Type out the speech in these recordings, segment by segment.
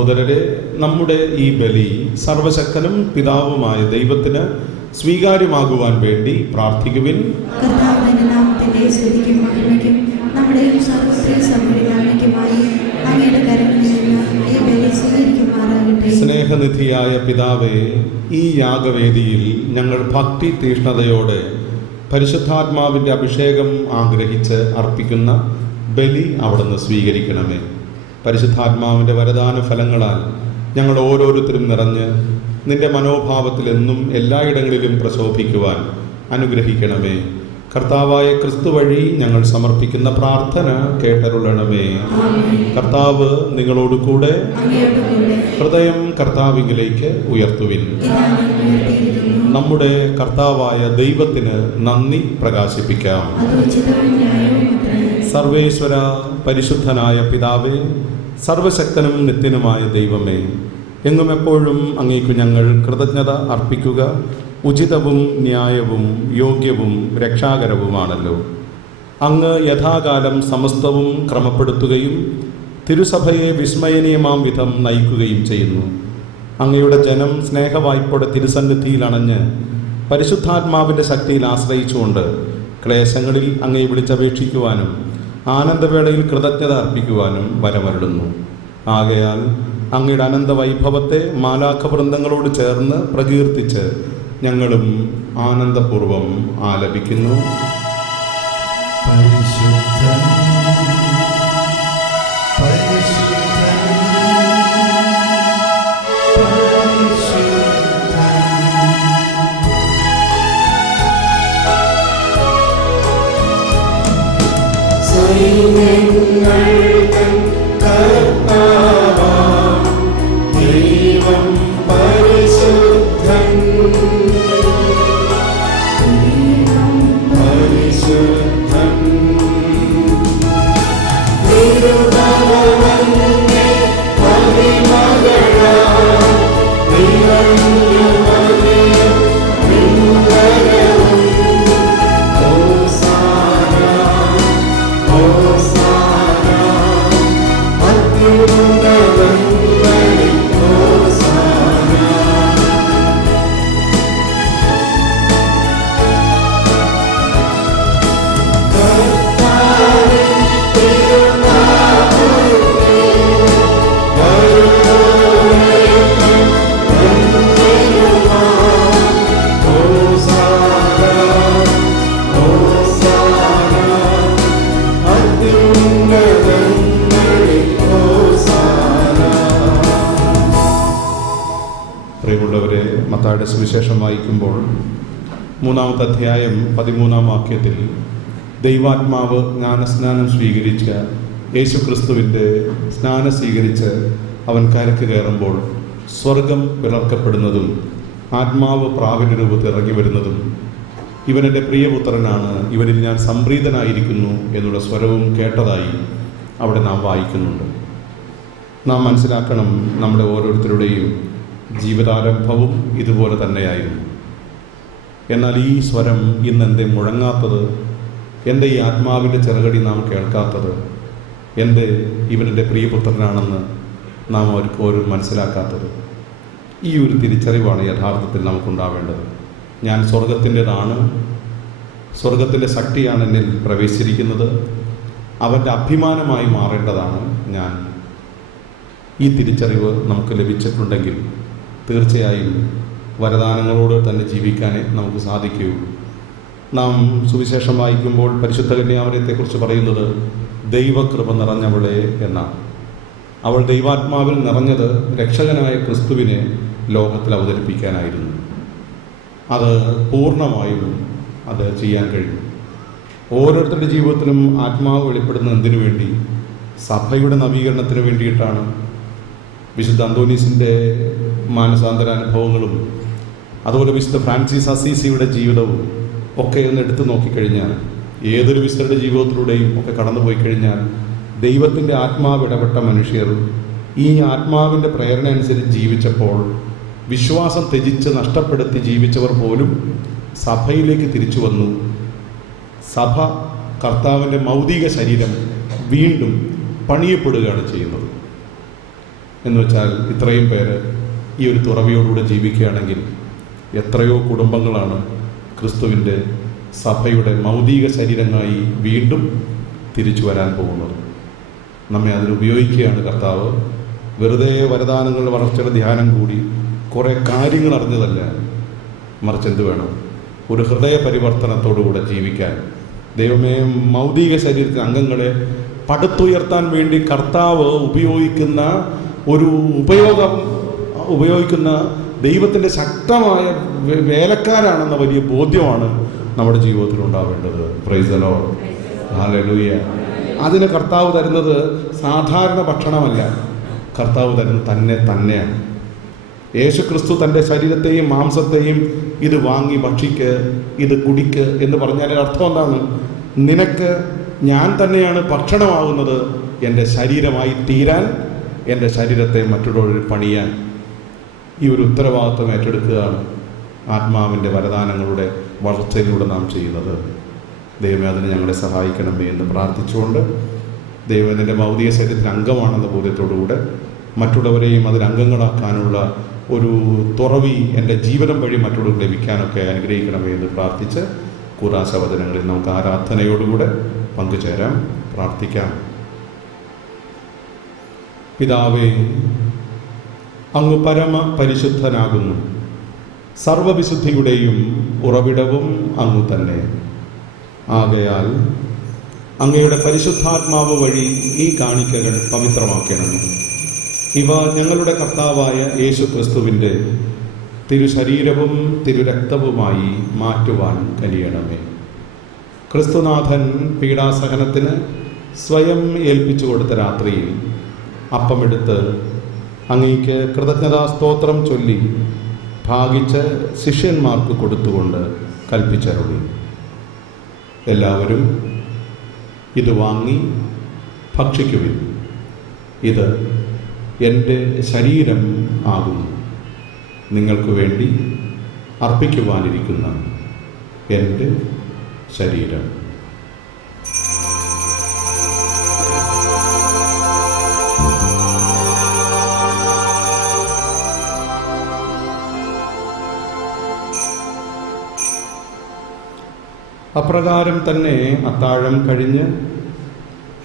സഹോദരരെ, നമ്മുടെ ഈ ബലി സർവശക്തനും പിതാവുമായ ദൈവത്തിന് സ്വീകാര്യമാകുവാൻ വേണ്ടി പ്രാർത്ഥിക്കുവിൻ. സ്നേഹനിധിയായ പിതാവേ, ഈ യാഗവേദിയിൽ ഞങ്ങൾ ഭക്തി തീഷ്ണതയോടെ പരിശുദ്ധാത്മാവിൻ്റെ അഭിഷേകം ആഗ്രഹിച്ച് അർപ്പിക്കുന്ന ബലി അവിടുന്ന് സ്വീകരിക്കണമേ. പരിശുദ്ധാത്മാവിൻ്റെ വരദാന ഫലങ്ങളാൽ ഞങ്ങൾ ഓരോരുത്തരും നിറഞ്ഞ് നിന്റെ മനോഭാവത്തിൽ എന്നും എല്ലായിടങ്ങളിലും പ്രശോഭിക്കുവാൻ അനുഗ്രഹിക്കണമേ. കർത്താവായ ക്രിസ്തു വഴി ഞങ്ങൾ സമർപ്പിക്കുന്ന പ്രാർത്ഥന കേട്ടരുളണമേ. കർത്താവ് നിങ്ങളോട് കൂടെ. ഹൃദയം കർത്താവിലേക്ക് ഉയർത്തുവിൻ. നമ്മുടെ കർത്താവായ ദൈവത്തിന് നന്ദി പ്രകാശിപ്പിക്കാം. സർവേശ്വര പരിശുദ്ധനായ പിതാവേ, സർവശക്തനും നിത്യനുമായ ദൈവമേ, എങ്ങും എപ്പോഴും അങ്ങേക്കു ഞങ്ങൾ കൃതജ്ഞത അർപ്പിക്കുക ഉചിതവും ന്യായവും യോഗ്യവും രക്ഷാകരവുമാണല്ലോ. അങ്ങ് യഥാകാലം സമസ്തവും ക്രമപ്പെടുത്തുകയും തിരുസഭയെ വിസ്മയനീയമാം വിധം നയിക്കുകയും ചെയ്യുന്നു. അങ്ങയുടെ ജനം സ്നേഹവായ്പോടെ തിരുസന്നിധിയിൽ അണഞ്ഞ് പരിശുദ്ധാത്മാവിൻ്റെ ശക്തിയിൽ ആശ്രയിച്ചുകൊണ്ട് ക്ലേശങ്ങളിൽ അങ്ങയെ വിളിച്ചപേക്ഷിക്കുവാനും ആനന്ദവേളയിൽ കൃതജ്ഞത അർപ്പിക്കുവാനും വരമരുളുന്നു. ആകയാൽ അങ്ങയുടെ അനന്തവൈഭവത്തെ മാലാഖവൃന്ദങ്ങളോട് ചേർന്ന് പ്രകീർത്തിച്ച് ഞങ്ങളും ആനന്ദപൂർവം ആലപിക്കുന്നു. ദൈവം പരിശുദ്ധൻ, പരിശുദ്ധൻ. തിരുനാമമങ്ങേ മഹിമകളാൽ നിറഞ്ഞു വലിയ നിന്ദനവും. ഹോസാന, ഹോസാന, അത്യുന്നതങ്ങളിൽ ഹോസാന. കർത്താവിൻ തിരുനാമത്തിൽ വരുവോനേറ്റം ധന്യനുമാം. ഹോസാന, ഹോസാന, അത്യുന്നതങ്ങളിൽ ഹോസാന. പ്രിയമുള്ളവരെ, മത്തായിയുടെ സുവിശേഷം വായിക്കുമ്പോൾ 3-ാമത്തെ അധ്യായം 13-ാം വാക്യത്തിൽ ദൈവാത്മാവ് ജ്ഞാനസ്നാനം സ്വീകരിച്ച യേശുക്രിസ്തുവിൻ്റെ സ്നാനം സ്വീകരിച്ച് അവൻ കരക്ക് കയറുമ്പോൾ സ്വർഗം പിളർക്കപ്പെടുന്നതും ആത്മാവ് പ്രാവിൻ്റെ രൂപത്തിൽ ഇറങ്ങി വരുന്നതും ഇവനെൻ്റെ പ്രിയപുത്രനാണ്, ഇവനിൽ ഞാൻ സംപ്രീതനായിരിക്കുന്നു എന്നുള്ള സ്വരവും കേട്ടതായി അവിടെ നാം വായിക്കുന്നുണ്ട്. നാം മനസ്സിലാക്കണം, നമ്മുടെ ഓരോരുത്തരുടെയും ജീവിതാരംഭവും ഇതുപോലെ തന്നെയായിരുന്നു. എന്നാൽ ഈ സ്വരം ഇന്നെന്തേ മുഴങ്ങാത്തത്? എൻ്റെ ഈ ആത്മാവിൻ്റെ ചെറുകടി നാം കേൾക്കാത്തത്? എൻ്റെ ഇവനെൻ്റെ പ്രിയപുത്രനാണെന്ന് നാം ഓരോ മനസ്സിലാക്കാത്തത്? ഈ ഒരു തിരിച്ചറിവാണ് യഥാർത്ഥത്തിൽ നമുക്കുണ്ടാവേണ്ടത്. ഞാൻ സ്വർഗത്തിൻ്റെതാണ്, സ്വർഗത്തിൻ്റെ ശക്തിയാണ് എന്നിൽ പ്രവേശിച്ചിരിക്കുന്നത്, അവൻ്റെ അഭിമാനമായി മാറേണ്ടതാണ് ഞാൻ. ഈ തിരിച്ചറിവ് നമുക്ക് ലഭിച്ചിട്ടുണ്ടെങ്കിൽ തീർച്ചയായും വരദാനങ്ങളോട് തന്നെ ജീവിക്കാനേ നമുക്ക് സാധിക്കുകയുള്ളൂ. നാം സുവിശേഷം വായിക്കുമ്പോൾ പരിശുദ്ധ കന്യാമറിയത്തെക്കുറിച്ച് പറയുന്നത് ദൈവകൃപ നിറഞ്ഞവളെ എന്നാണ്. അവൾ ദൈവാത്മാവിൽ നിറഞ്ഞത് രക്ഷകനായ ക്രിസ്തുവിനെ ലോകത്തിൽ അവതരിപ്പിക്കാനായിരുന്നു. അത് പൂർണ്ണമായും അത് ചെയ്യാൻ കഴിയും. ഓരോരുത്തരുടെ ജീവിതത്തിലും ആത്മാവ് വെളിപ്പെടുന്ന എന്തിനു വേണ്ടി? സഭയുടെ നവീകരണത്തിന് വേണ്ടിയിട്ടാണ്. വിശുദ്ധ അന്തോനീസിൻ്റെ മാനസാന്തര അനുഭവങ്ങളും അതുപോലെ വിശുദ്ധ ഫ്രാൻസിസ് അസീസിയുടെ ജീവിതവും ഒക്കെ ഒന്ന് എടുത്തു നോക്കിക്കഴിഞ്ഞാൽ, ഏതൊരു വിശുദ്ധരുടെ ജീവിതത്തിലൂടെയും ഒക്കെ കടന്നുപോയി കഴിഞ്ഞാൽ ദൈവത്തിൻ്റെ ആത്മാവ് ഇടപെട്ട മനുഷ്യർ ഈ ആത്മാവിൻ്റെ പ്രേരണ അനുസരിച്ച് ജീവിച്ചപ്പോൾ വിശ്വാസം ത്യജിച്ച് നഷ്ടപ്പെടുത്തി ജീവിച്ചവർ പോലും സഭയിലേക്ക് തിരിച്ചു വന്നു. സഭ കർത്താവിൻ്റെ മൗതിക ശരീരം വീണ്ടും പണിയപ്പെടുകയാണ് ചെയ്യുന്നത്. എന്ന് വെച്ചാൽ ഇത്രയും പേര് ഈ ഒരു തുറവിയോടുകൂടെ ജീവിക്കുകയാണെങ്കിൽ എത്രയോ കുടുംബങ്ങളാണ് ക്രിസ്തുവിൻ്റെ സഭയുടെ മൗലിക ശരീരങ്ങളായി വീണ്ടും തിരിച്ചു വരാൻ പോകുന്നത്. നമ്മെ അതിനുപയോഗിക്കുകയാണ് കർത്താവ്. വെറുതെ വരദാനങ്ങളുടെ വളർച്ചയുടെ ധ്യാനം കൂടി കുറേ കാര്യങ്ങൾ അറിഞ്ഞതല്ല, മറിച്ച് എന്ത് വേണം? ഒരു ഹൃദയ പരിവർത്തനത്തോടുകൂടെ ജീവിക്കാൻ. ദൈവമേ, മൗലിക ശരീരത്തിലെ അംഗങ്ങളെ പടുത്തുയർത്താൻ വേണ്ടി കർത്താവ് ഉപയോഗിക്കുന്ന ദൈവത്തിൻ്റെ ശക്തമായ വേലക്കാരാണെന്ന വലിയ ബോധ്യമാണ് നമ്മുടെ ജീവിതത്തിൽ ഉണ്ടാവേണ്ടത്. Praise the Lord, hallelujah. അതിന് കർത്താവ് തരുന്നത് സാധാരണ ഭക്ഷണമല്ല, കർത്താവ് തരുന്നത് തന്നെയാണ്. യേശു ക്രിസ്തു തൻ്റെ ശരീരത്തെയും മാംസത്തെയും ഇത് വാങ്ങി ഭക്ഷിക്ക്, ഇത് കുടിക്ക് എന്ന് പറഞ്ഞാൽ അർത്ഥം എന്താണ്? നിനക്ക് ഞാൻ തന്നെയാണ് ഭക്ഷണമാകുന്നത്, എൻ്റെ ശരീരമായി തീരാൻ, എൻ്റെ ശരീരത്തെ മറ്റുള്ളവരിൽ പണിയാൻ. ഈ ഒരു ഉത്തരവാദിത്വം ഏറ്റെടുക്കുകയാണ് ആത്മാവിൻ്റെ വരദാനങ്ങളുടെ വളർച്ചയിലൂടെ നാം ചെയ്യുന്നത്. ദൈവമേ, അതിന് ഞങ്ങളെ സഹായിക്കണമേ എന്ന് പ്രാർത്ഥിച്ചുകൊണ്ട്, ദൈവത്തിൻ്റെ ഭൗതിക ശരീരത്തിന് അംഗമാണെന്ന ബോധ്യത്തോടുകൂടെ മറ്റുള്ളവരെയും അതിൽ അംഗങ്ങളാക്കാനുള്ള ഒരു തുറവി എൻ്റെ ജീവനം വഴി മറ്റുള്ളവർക്ക് ലഭിക്കാനൊക്കെ അനുഗ്രഹിക്കണമേ എന്ന് പ്രാർത്ഥിച്ച് കൂറാശ വചനങ്ങളിൽ നമുക്ക് ആരാധനയോടുകൂടെ പങ്കുചേരാം, പ്രാർത്ഥിക്കാം. പിതാവേ, അങ്ങ് പരമ പരിശുദ്ധനാകുന്നു. സർവവിശുദ്ധിയുടെയും ഉറവിടവും അങ്ങ് തന്നെ. ആകയാൽ അങ്ങയുടെ പരിശുദ്ധാത്മാവ് വഴി ഈ കാണിക്കകൾ പവിത്രമാക്കണമേ. ഇവ ഞങ്ങളുടെ കർത്താവായ യേശു ക്രിസ്തുവിൻ്റെ തിരുശരീരവും തിരുരക്തവുമായി മാറ്റുവാൻ കഴിയണമേ. ക്രിസ്തുനാഥൻ പീഡാസഹനത്തിന് സ്വയം ഏൽപ്പിച്ചു കൊടുത്ത രാത്രിയിൽ അപ്പമെടുത്ത് അങ്ങേക്ക് കൃതജ്ഞതാസ്തോത്രം ചൊല്ലി ഭാഗിച്ച് ശിഷ്യന്മാർക്ക് കൊടുത്തുകൊണ്ട് കൽപ്പിച്ചരുളി, എല്ലാവരും ഇത് വാങ്ങി ഭക്ഷിക്കുവിൻ. ഇത് എൻ്റെ ശരീരം ആകുന്നു, നിങ്ങൾക്ക് വേണ്ടി അർപ്പിക്കുവാനിരിക്കുന്ന എൻ്റെ ശരീരം. അപ്രകാരം തന്നെ അത്താഴം കഴിഞ്ഞ്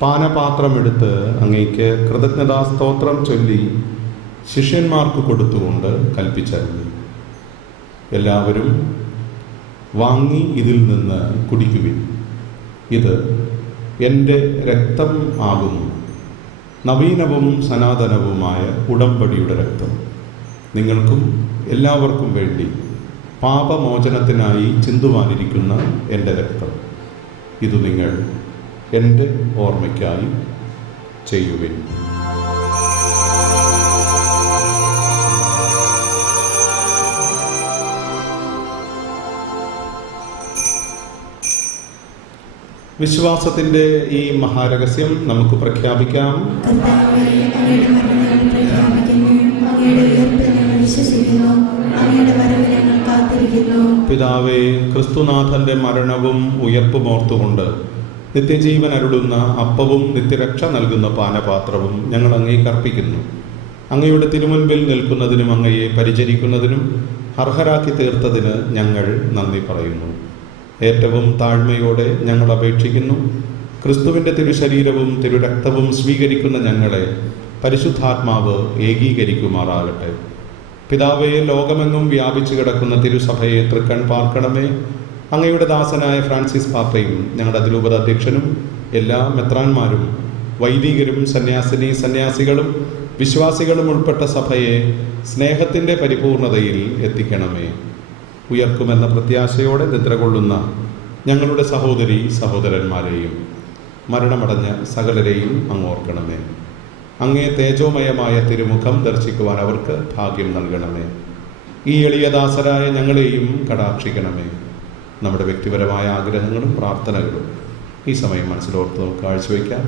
പാനപാത്രമെടുത്ത് അങ്ങേക്ക് കൃതജ്ഞതാസ്തോത്രം ചൊല്ലി ശിഷ്യന്മാർക്ക് കൊടുത്തുകൊണ്ട് കൽപ്പിച്ചരുളി, എല്ലാവരും വാങ്ങി ഇതിൽ നിന്ന് കുടിക്കുവിൻ. ഇത് എൻ്റെ രക്തം ആകുന്നു, നവീനവും സനാതനവുമായ ഉടമ്പടിയുടെ രക്തം, നിങ്ങൾക്കും എല്ലാവർക്കും വേണ്ടി പാപമോചനത്തിനായി ചിന്തുവാനിരിക്കുന്ന എൻ്റെ രക്തം. ഇത് നിങ്ങൾ എൻ്റെ ഓർമ്മയ്ക്കായി ചെയ്യുവിൻ. വിശ്വാസത്തിൻ്റെ ഈ മഹാരഹസ്യം നമുക്ക് പ്രഖ്യാപിക്കാം. പിതാവേ, ക്രിസ്തുനാഥന്റെ മരണവും ഉയർപ്പും ഓർത്തുകൊണ്ട് നിത്യജീവൻ അരുളുന്ന അപ്പവും നിത്യരക്ഷ നൽകുന്ന പാനപാത്രവും ഞങ്ങൾ അങ്ങേക്ക് അർപ്പിക്കുന്നു. അങ്ങയുടെ തിരുമുൻപിൽ നിൽക്കുന്നതിനും അങ്ങയെ പരിചരിക്കുന്നതിനും അർഹരാക്കി തീർത്തതിന് ഞങ്ങൾ നന്ദി പറയുന്നു. ഏറ്റവും താഴ്മയോടെ ഞങ്ങൾ അപേക്ഷിക്കുന്നു, ക്രിസ്തുവിൻ്റെ തിരുശരീരവും തിരുരക്തവും സ്വീകരിക്കുന്ന ഞങ്ങളെ പരിശുദ്ധാത്മാവ് ഏകീകരിക്കുമാറാകട്ടെ. പിതാവേ, ലോകമെങ്ങും വ്യാപിച്ചു കിടക്കുന്ന തിരുസഭയെ തൃക്കൺ പാർക്കണമേ. അങ്ങയുടെ ദാസനായ ഫ്രാൻസിസ് പാപ്പയും ഞങ്ങളുടെ അതിരൂപത അധ്യക്ഷനും എല്ലാ മെത്രാന്മാരും വൈദികരും സന്യാസികളും വിശ്വാസികളും ഉൾപ്പെട്ട സഭയെ സ്നേഹത്തിൻ്റെ പരിപൂർണതയിൽ എത്തിക്കണമേ. ഉയർക്കുമെന്ന പ്രത്യാശയോടെ നിദ്ര കൊള്ളുന്ന ഞങ്ങളുടെ സഹോദരന്മാരെയും മരണമടഞ്ഞ സകലരെയും അങ്ങോർക്കണമേ. അങ്ങേ തേജോമയമായ തിരുമുഖം ദർശിക്കുവാൻ അവർക്ക് ഭാഗ്യം നൽകണമേ. ഈ എളിയദാസരായ ഞങ്ങളെയും കടാക്ഷിക്കണമേ. നമ്മുടെ വ്യക്തിപരമായ ആഗ്രഹങ്ങളും പ്രാർത്ഥനകളും ഈ സമയം മനസ്സിലോർത്ത് നമുക്ക് കാഴ്ചവെക്കാം.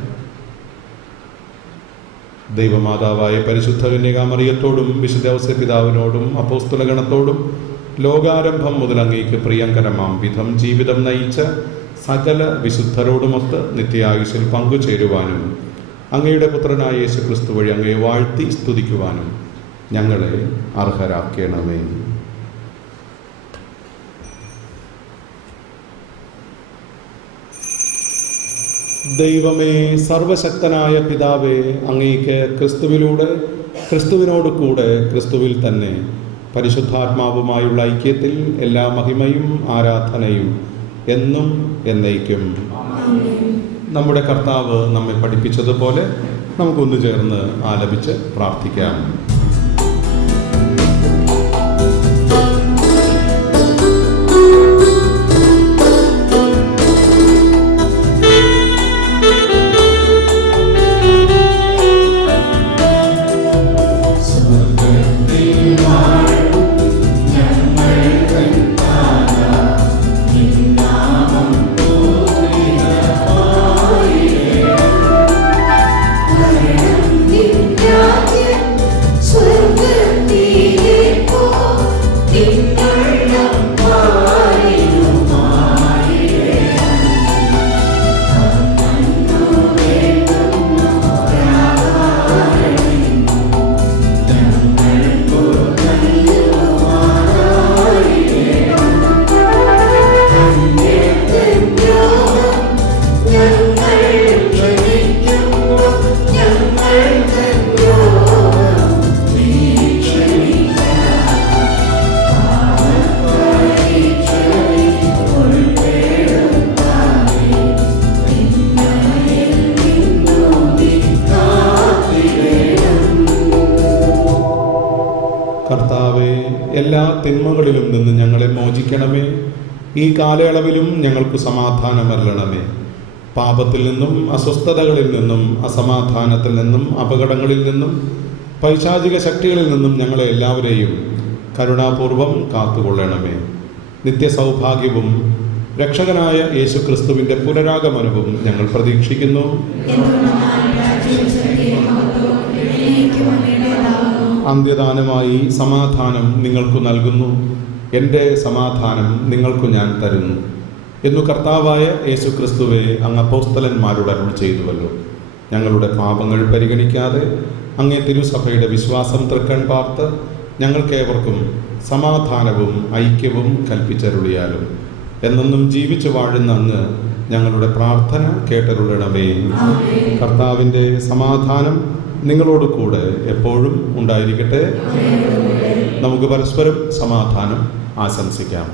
ദൈവമാതാവായ പരിശുദ്ധ കന്യകാമറിയത്തോടും വിശുദ്ധ ഔസേപ്പിതാവിനോടും അപ്പോസ്തലഗണത്തോടും ലോകാരംഭം മുതൽ അങ്ങേക്ക് പ്രിയങ്കരമാം വിധം ജീവിതം നയിച്ച സകല വിശുദ്ധരോടുമൊത്ത് നിത്യായുസ്സിൽ പങ്കുചേരുവാനും അങ്ങയുടെ പുത്രനായ യേശു ക്രിസ്തു വഴി അങ്ങയെ വാഴ്ത്തി സ്തുതിക്കുവാനും ഞങ്ങളെ അർഹരാക്കണമേ. ദൈവമേ, സർവശക്തനായ പിതാവേ, അങ്ങേക്ക് ക്രിസ്തുവിലൂടെ, ക്രിസ്തുവിനോട് കൂടെ, ക്രിസ്തുവിൽ തന്നെ പരിശുദ്ധാത്മാവുമായുള്ള ഐക്യത്തിൽ എല്ലാ മഹിമയും ആരാധനയും എന്നും എന്നേക്കും. നമ്മുടെ കർത്താവ് നമ്മെ പഠിപ്പിച്ചതുപോലെ നമുക്കൊന്നു ചേർന്ന് ആലപിച്ച് പ്രാർത്ഥിക്കാം. കർത്താവേ, എല്ലാ തിന്മകളിലും നിന്ന് ഞങ്ങളെ മോചിക്കണമേ. ഈ കാലയളവിലും ഞങ്ങൾക്ക് സമാധാനമരുളണമേ. പാപത്തിൽ നിന്നും, അസ്വസ്ഥതകളിൽ നിന്നും, അസമാധാനത്തിൽ നിന്നും, അപകടങ്ങളിൽ നിന്നും, പൈശാചിക ശക്തികളിൽ നിന്നും ഞങ്ങളെ എല്ലാവരെയും കരുണാപൂർവം കാത്തുകൊള്ളണമേ. നിത്യസൗഭാഗ്യവും രക്ഷകനായ യേശു ക്രിസ്തുവിൻ്റെ പുനരാഗമനവും ഞങ്ങൾ പ്രതീക്ഷിക്കുന്നു. അന്ത്യദാനമായി സമാധാനം നിങ്ങൾക്ക് നൽകുന്നു, എൻ്റെ സമാധാനം നിങ്ങൾക്ക് ഞാൻ തരുന്നു എന്നു കർത്താവായ യേശു ക്രിസ്തുവെ അങ്ങ് അപ്പോസ്തലന്മാരോട് അരുൾ ചെയ്തുവല്ലോ. ഞങ്ങളുടെ പാപങ്ങൾ പരിഗണിക്കാതെ അങ്ങേ തിരുസഭയുടെ വിശ്വാസം തൃക്കൺ പാർത്ത് ഞങ്ങൾക്കേവർക്കും സമാധാനവും ഐക്യവും കൽപ്പിച്ചരുളിയാലും എന്നെന്നും ജീവിച്ചു വാഴുന്ന അങ്ങ് ഞങ്ങളുടെ പ്രാർത്ഥന കേട്ടരുളണമേ. കർത്താവിൻ്റെ സമാധാനം നിങ്ങളോട് കൂടെ എപ്പോഴും ഉണ്ടായിരിക്കട്ടെ. നമുക്ക് പരസ്പരം സമാധാനം ആശംസിക്കാം.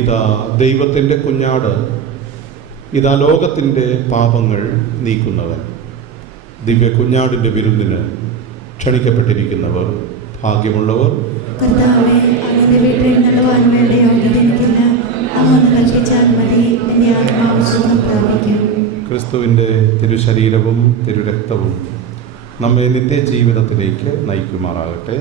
ഇതാ ദൈവത്തിൻ്റെ കുഞ്ഞാട്, ഇതാ ലോകത്തിൻ്റെ പാപങ്ങൾ നീക്കുന്നവൻ. ദിവ്യ കുഞ്ഞാടിൻ്റെ വിരുന്നിന് ക്ഷണിക്കപ്പെട്ടിരിക്കുന്നവർ ഭാഗ്യമുള്ളവർ. ക്രിസ്തുവിൻ്റെ തിരുശരീരവും തിരുരക്തവും നമ്മെ നിത്യജീവിതത്തിലേക്ക് നയിക്കുമാറാകട്ടെ.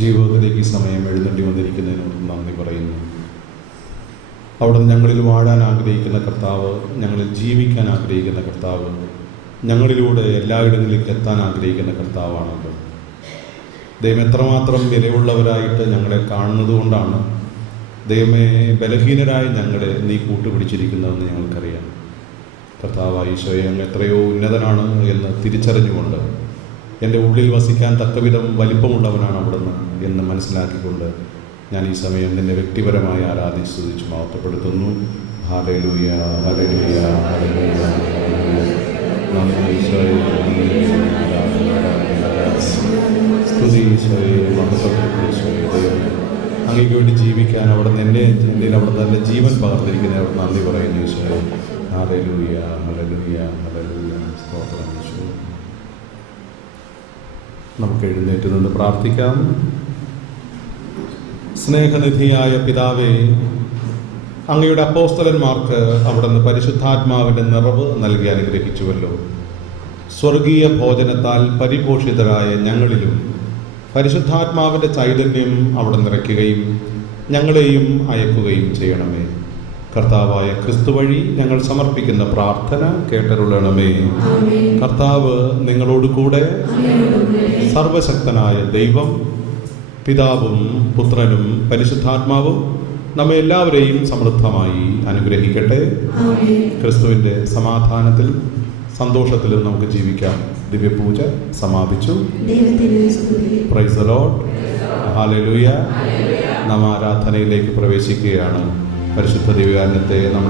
ജീവിതത്തിലേക്ക് ഈ സമയം എഴുന്നേണ്ടി വന്നിരിക്കുന്നതിനോട് നന്ദി പറയുന്നു. അവിടുന്ന് ഞങ്ങളിൽ വാഴാൻ ആഗ്രഹിക്കുന്ന കർത്താവ്, ഞങ്ങളിൽ ജീവിക്കാൻ ആഗ്രഹിക്കുന്ന കർത്താവ്, ഞങ്ങളിലൂടെ എല്ലായിടങ്ങളിലേക്ക് എത്താൻ ആഗ്രഹിക്കുന്ന കർത്താവാണല്ലോ. ദൈവം എത്രമാത്രം വിലയുള്ളവരായിട്ട് ഞങ്ങളെ കാണുന്നത് കൊണ്ടാണ് ദൈവമേ ബലഹീനരായ ഞങ്ങളെ നീ കൂട്ടുപിടിച്ചിരിക്കുന്നതെന്ന് ഞങ്ങൾക്കറിയാം. കർത്താവായ ഈശോയെ, അങ്ങ് എത്രയോ ഉന്നതനാണ് എന്ന് തിരിച്ചറിഞ്ഞുകൊണ്ട് എൻ്റെ ഉള്ളിൽ വസിക്കാൻ തക്കവിധം വലിപ്പമുള്ളവനാണ് അവിടുന്ന് എന്ന് മനസ്സിലാക്കിക്കൊണ്ട് ഞാൻ ഈ സമയം നിന്നെ വ്യക്തിപരമായി ആരാധിച്ച് സ്തുതിച്ച് മഹത്വപ്പെടുത്തുന്നു. ഹല്ലേലൂയ, ഹല്ലേലൂയ, ഹല്ലേലൂയ. നന്ദി ഈശോയെ, നന്ദി ഈശോയെ, സ്തുതി ഈശോയെ, മഹത്വപ്പെടുത്തുന്നു ഈശോയെ. ദൈവമേ, അങ്ങേക്ക് വേണ്ടി ജീവിക്കാൻ അവിടെ നിന്ന് എൻ്റെ അവിടെ നല്ല ജീവൻ പകർന്നിരിക്കുന്ന അവിടെ നന്ദി പറയുന്നു ഈശോയെ. ഹല്ലേലൂയ, ഹല്ലേലൂയ, ഹല്ലേലൂയ. സ്തോത്രം ഈശോയെ. നമുക്ക് എഴുന്നേറ്റ് നിന്ന് പ്രാർത്ഥിക്കാം. സ്നേഹനിധിയായ പിതാവേ, അങ്ങയുടെ അപ്പോസ്തലന്മാർക്ക് അവിടുന്ന് പരിശുദ്ധാത്മാവിൻ്റെ നിറവ് നൽകി അനുഗ്രഹിച്ചുവല്ലോ. സ്വർഗീയ ഭോജനത്താൽ പരിപോഷിതരായ ഞങ്ങളിലും പരിശുദ്ധാത്മാവിൻ്റെ ചൈതന്യം അവിടെ നിറയ്ക്കുകയും ഞങ്ങളെയും അയക്കുകയും ചെയ്യണമേ. കർത്താവായ ക്രിസ്തു വഴി ഞങ്ങൾ സമർപ്പിക്കുന്ന പ്രാർത്ഥന കേട്ടരുളണമേ. കർത്താവ് നിങ്ങളോട് കൂടെ. സർവശക്തനായ ദൈവം പിതാവും പുത്രനും പരിശുദ്ധാത്മാവും നമ്മെ എല്ലാവരെയും സമൃദ്ധമായി അനുഗ്രഹിക്കട്ടെ. ക്രിസ്തുവിൻ്റെ സമാധാനത്തിലും സന്തോഷത്തിലും നമുക്ക് ജീവിക്കാം. ദിവ്യപൂജ സമാപിച്ചു. Praise the Lord. ഹല്ലേലൂയ. നാം ആരാധനയിലേക്ക് പ്രവേശിക്കുകയാണ്. പരിശുദ്ധ ദിവ്യകാരുണ്യത്തെ നമ്മുടെ